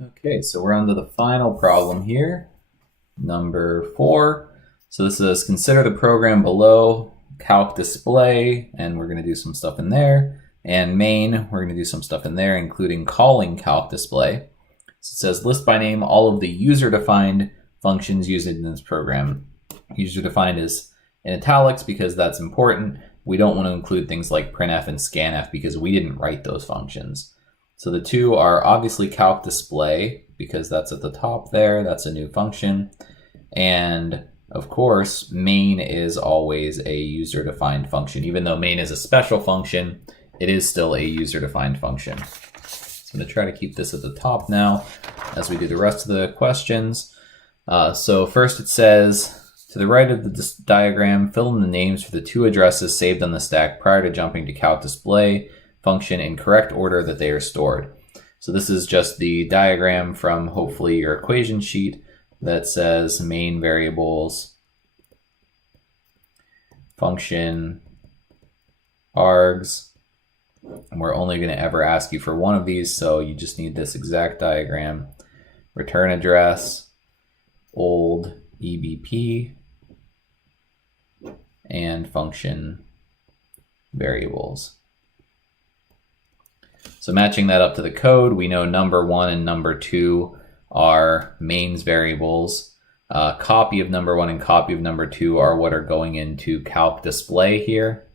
Okay, so we're on to the final problem here, number 4. So this is consider the program below, calc display, and we're going to do some stuff in there, and main, we're going to do some stuff in there, including calling calc display. So it says list by name all of the user-defined functions used in this program. User-defined is in italics because that's important. We don't want to include things like printf and scanf because we didn't write those functions. So the two are obviously calc display because that's at the top there, that's a new function. And of course, main is always a user-defined function. Even though main is a special function, it is still a user-defined function. So I'm gonna try to keep this at the top now as we do the rest of the questions. So first it says, to the right of the diagram, fill in the names for the two addresses saved on the stack prior to jumping to calc display function in correct order that they are stored. So this is just the diagram from hopefully your equation sheet that says main variables, function, args, and we're only going to ever ask you for one of these, so you just need this exact diagram. Return address, old EBP, and function variables. So matching that up to the code, we know number 1 and number 2 are mains variables. Copy of number 1 and copy of number 2 are what are going into calc display here.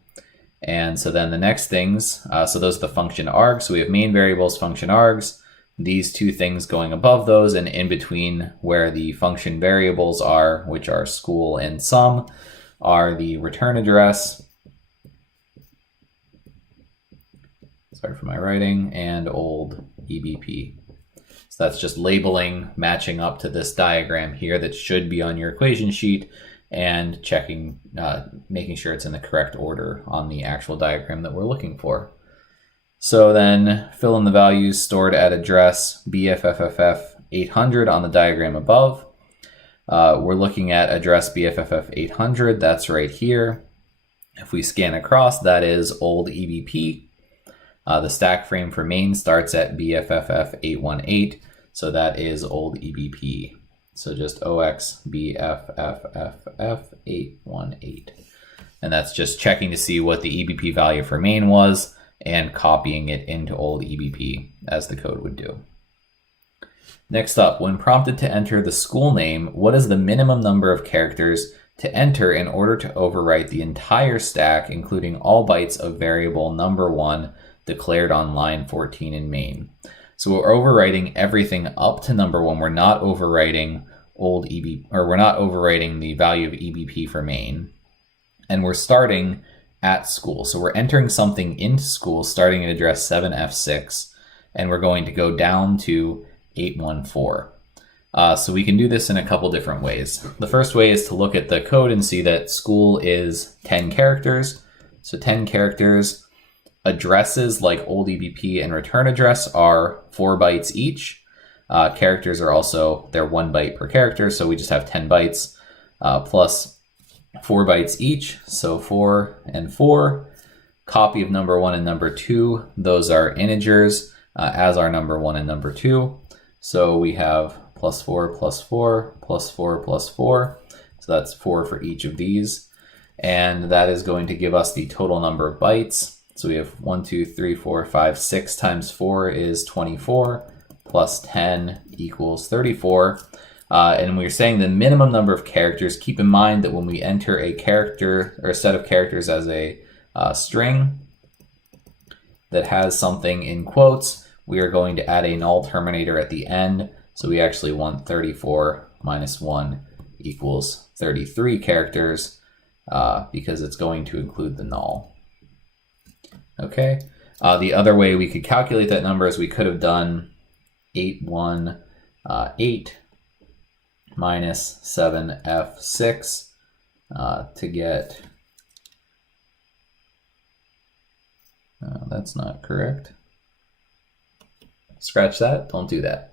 And so then the next things, so those are the function args. So we have main variables, function args, these two things going above those, and in between where the function variables are, which are school and sum, are the return address, sorry for my writing, and old EBP. So that's just labeling, matching up to this diagram here that should be on your equation sheet, and checking, making sure it's in the correct order on the actual diagram that we're looking for. So then fill in the values stored at address BFFFF800 on the diagram above. We're looking at address BFFF800, that's right here. If we scan across, that is old EBP. The stack frame for main starts at BFFF818, so that is old EBP. So just OXBFFFF818. And that's just checking to see what the EBP value for main was and copying it into old EBP as the code would do. Next up, when prompted to enter the school name, what is the minimum number of characters to enter in order to overwrite the entire stack, including all bytes of variable number 1 declared on line 14 in main? So we're overwriting everything up to number 1. We're not overwriting old EBP, or we're not overwriting the value of EBP for main. And we're starting at school. So we're entering something into school starting at address 7F6, and we're going to go down to 814. So we can do this in a couple different ways. The first way is to look at the code and see that school is 10 characters. So 10 characters. Addresses like old EBP and return address are 4 bytes each. Characters are also, they're 1 byte per character, so we just have 10 bytes plus 4 bytes each, so 4 and 4. Copy of number 1 and number 2, those are integers, as are number 1 and number 2. So we have plus 4, plus 4, plus 4, plus 4. So that's 4 for each of these. And that is going to give us the total number of bytes. So we have 1, 2, 3, 4, 5, 6 times 4 is 24, plus 10 equals 34. And we're saying the minimum number of characters. Keep in mind that when we enter a character or a set of characters as a string that has something in quotes, we are going to add a null terminator at the end. So we actually want 34 minus 1 equals 33 characters because it's going to include the null. Okay, the other way we could calculate that number is we could have done 818 minus 7F6 to get, that's not correct. Scratch that, don't do that.